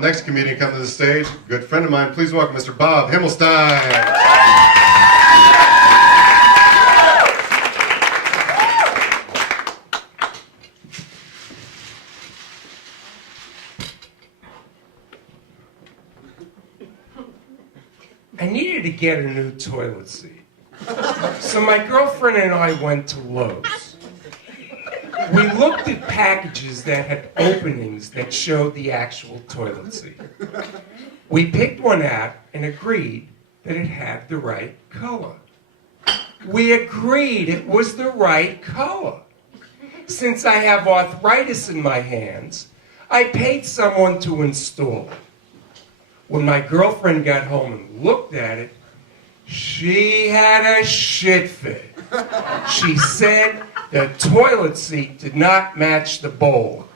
Next comedian coming to the stage, good friend of mine. Please welcome Mr. Bob Himmelstein. I needed to get a new toilet seat. So my girlfriend and I went to Lowe's. We looked at packages that had openings that showed the actual toilet seat. We picked one out and agreed that it had the right color. We agreed it was the right color. Since I have arthritis in my hands, I paid someone to install it. When my girlfriend got home and looked at it, she had a shit fit. She said the toilet seat did not match the bowl,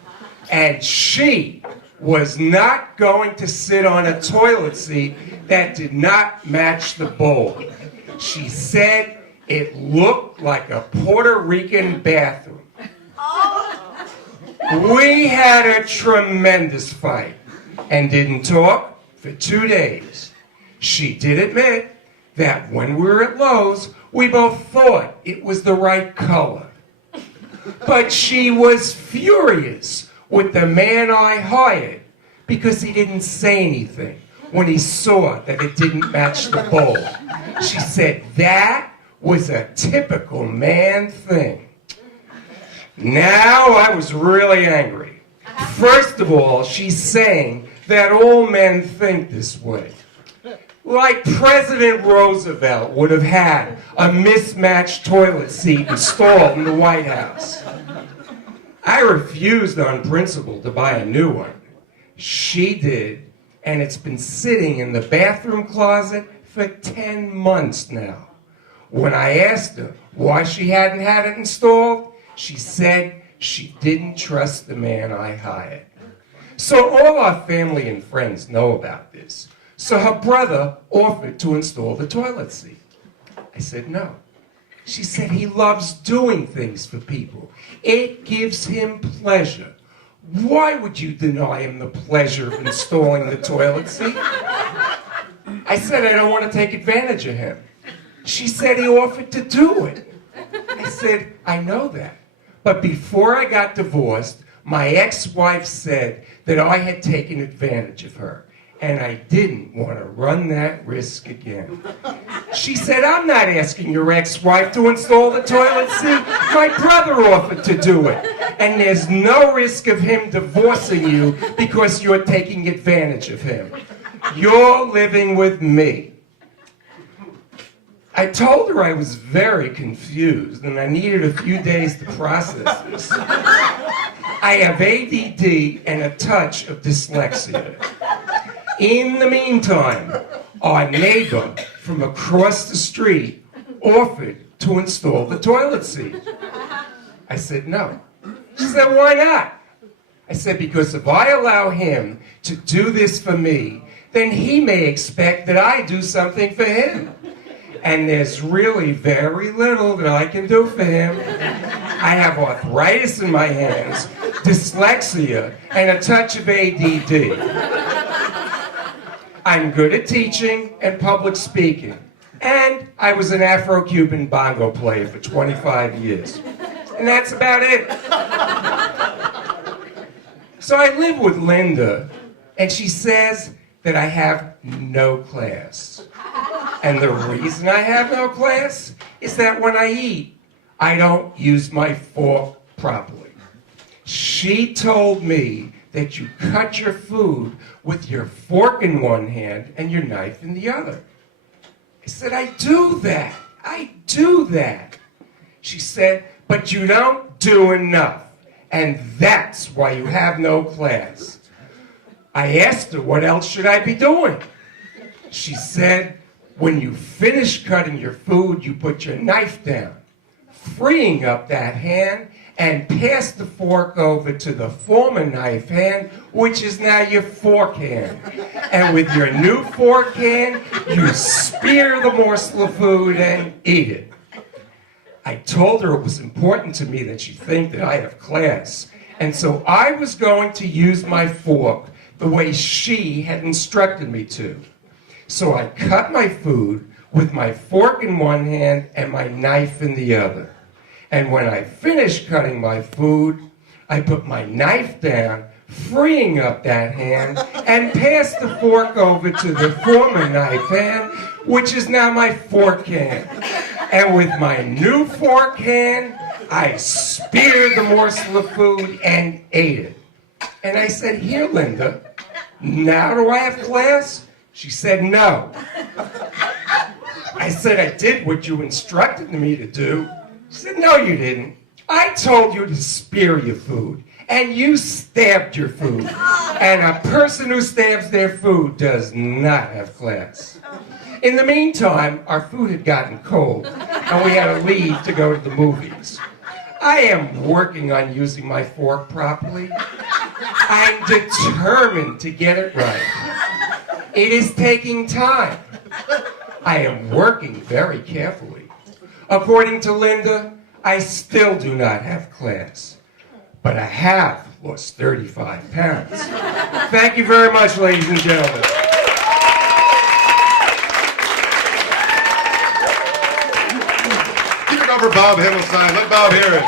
and she was not going to sit on a toilet seat that did not match the bowl. She said it looked like a Puerto Rican bathroom. We had a tremendous fight and didn't talk for 2 days. She did admit that when we were at Lowe's, we both thought it was the right color. But she was furious with the man I hired because he didn't say anything when he saw that it didn't match the bowl. She said that was a typical man thing. Now I was really angry. First of all, she's saying that all men think this way. Like President Roosevelt would have had a mismatched toilet seat installed in the White House. I refused on principle to buy a new one. She did, and it's been sitting in the bathroom closet for 10 months now. When I asked her why she hadn't had it installed, she said she didn't trust the man I hired. So all our family and friends know about this. So her brother offered to install the toilet seat. I said no. She said he loves doing things for people. It gives him pleasure. Why would you deny him the pleasure of installing the toilet seat? I said I don't want to take advantage of him. She said he offered to do it. I said, I know that. But before I got divorced, my ex-wife said that I had taken advantage of her, and I didn't want to run that risk again. She said, I'm not asking your ex-wife to install the toilet seat. My brother offered to do it, and there's no risk of him divorcing you because you're taking advantage of him. You're living with me. I told her I was very confused and I needed a few days to process this. I have ADD and a touch of dyslexia. In the meantime, our neighbor from across the street offered to install the toilet seat. I said no. She said, why not? I said, because if I allow him to do this for me, then he may expect that I do something for him. And there's really very little that I can do for him. I have arthritis in my hands, dyslexia, and a touch of ADD. I'm good at teaching and public speaking. And I was an Afro-Cuban bongo player for 25 years. And that's about it. So I live with Linda, and she says that I have no class. And the reason I have no class is that when I eat, I don't use my fork properly. She told me that you cut your food with your fork in one hand and your knife in the other. I said, I do that. I do that. She said, but you don't do enough. And that's why you have no class. I asked her, what else should I be doing? She said, when you finish cutting your food, you put your knife down, freeing up that hand and pass the fork over to the former knife hand, which is now your fork hand. And with your new fork hand, you spear the morsel of food and eat it. I told her it was important to me that she think that I have class. And so I was going to use my fork the way she had instructed me to. So I cut my food with my fork in one hand and my knife in the other. And when I finished cutting my food, I put my knife down, freeing up that hand, and passed the fork over to the former knife hand, which is now my fork hand. And with my new fork hand, I speared the morsel of food and ate it. And I said, "Here, Linda, now do I have class?" She said, "No." I said, "I did what you instructed me to do." She said, "No, you didn't. I told you to spear your food, and you stabbed your food. And a person who stabs their food does not have class." In the meantime, our food had gotten cold, and we had to leave to go to the movies. I am working on using my fork properly. I'm determined to get it right. It is taking time. I am working very carefully. According to Linda, I still do not have class, but I have lost 35 pounds. Thank you very much, ladies and gentlemen. Give it up for Bob Himmelstein. Let Bob hear it.